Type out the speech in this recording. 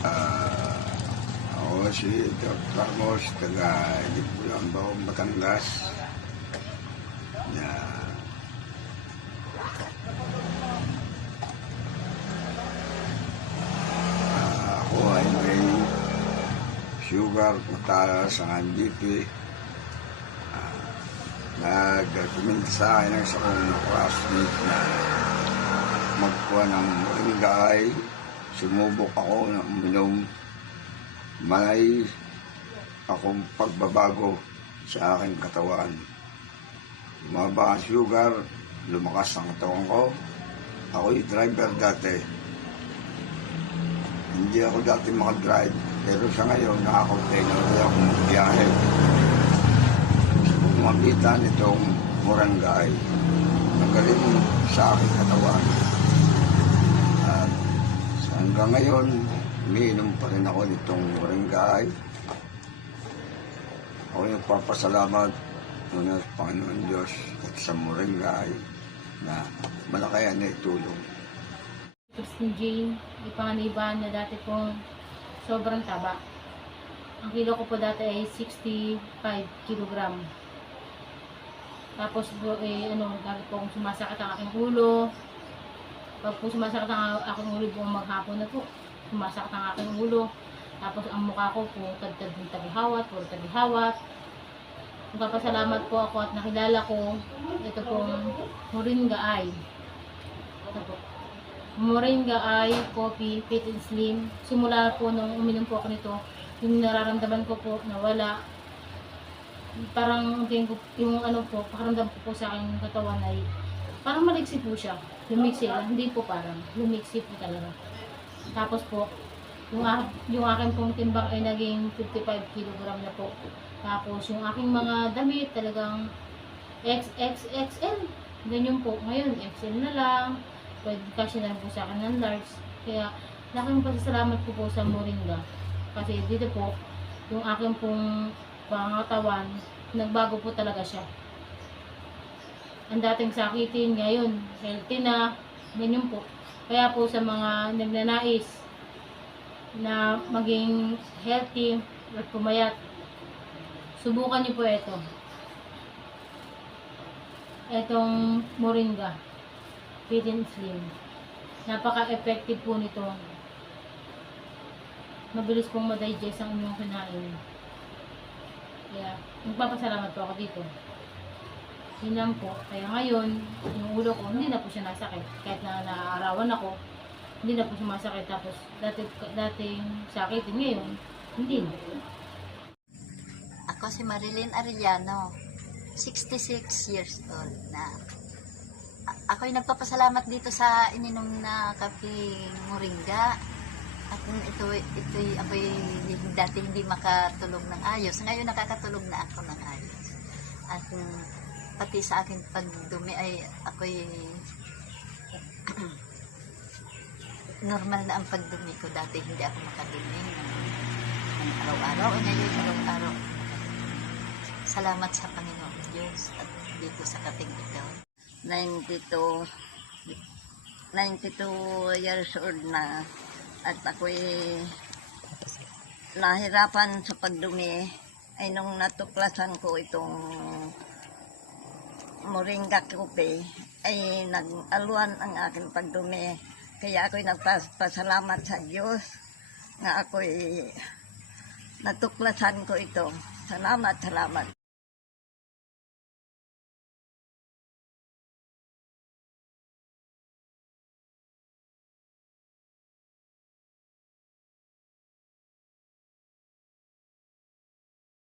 Ah, ako si Dr. Ramos, taga Lipulambo, Batangas. Na ako ay may sugar, matalas ang BP. Nag-recommend sa akin ng isang classmate na magkuha ng moringgay. Sumubok ako ng uminom. May akong pagbabago sa aking katawan. Bumaba ang sugar, lumakas ang katawan ko. Ako'y driver dati. Hindi ako dati makadrive, pero sa ngayon nakaka-container akong biyahe. Makita nitong moringgay, magaling sa aking katawan. At hanggang ngayon, umiinom pa rin ako nitong moringgay. Ako nagpapasalamat muna sa Panginoon Diyos at sa moringgay na malakayan na itulong. Christine Jane, ipanganiban na dati pong sobrang taba. Ang kilo ko po dati ay 65 kilogram. Tapos po, dati po sumasakit ang aking ulo. Pag po sumasakit ang aking ulo buong maghapon na po, sumasakit ang aking ulo. Tapos ang mukha ko po, tagihawat, puro tagihawat. Nagpapasalamat po ako at nakilala ko ito pong moringgay. Ito po. Moringgay, coffee, fit and slim. Simula po nung uminom po ako nito, yung nararamdaman ko po na wala. Parang yung pakiramdam ko po sa aking katawan ay parang maliksi po siya. Lumiksi lang, hindi po parang lumiksi po talaga. Tapos po, yung aking pong timbang ay naging 55 kilogram na po. Tapos yung aking mga damit talagang XXXL. Ganyan po. Ngayon, XL na lang. Pwede kasi na po sa akin ng large. Kaya, laking pasasalamat ko po sa moringa. Kasi dito po, yung aking pong pangatawan, nagbago po talaga siya. Ang dating sakitin, ngayon, healthy na, ganyan po. Kaya po sa mga nagnanais na maging healthy at pumayat, subukan niyo po ito. Itong moringa, fit and slim. Napaka-effective po nito. Mabilis pong ma-digest ang inyong kinain. Kaya, magpapasalamat po ako dito. Yun lang po. Kaya ngayon, yung ulo ko, hindi na po siya nasakit. Kahit na naaarawan ako, hindi na po sumasakit. Tapos, dating sakitin ngayon, hindi na. Ako si Marilyn Arellano, 66 years old na. Ako'y nagpapasalamat dito sa ininom na kape moringa. At ako'y dati hindi makatulog ng ayos. Ngayon nakakatulog na ako ng ayos. At pati sa akin pagdumi ay ako'y normal na ang pagdumi ko. Dati hindi ako makadumi ng araw-araw. Ngayon araw-araw. Salamat sa Panginoon Diyos at dito sa kating ito. 92 years old na. At ako'y nahirapan sa pagdumi ay nung natuklasan ko itong moringa coffee ay nag-aluan ang aking pagdumi. Kaya ako'y nagpasalamat sa Diyos na ako'y natuklasan ko ito. Salamat.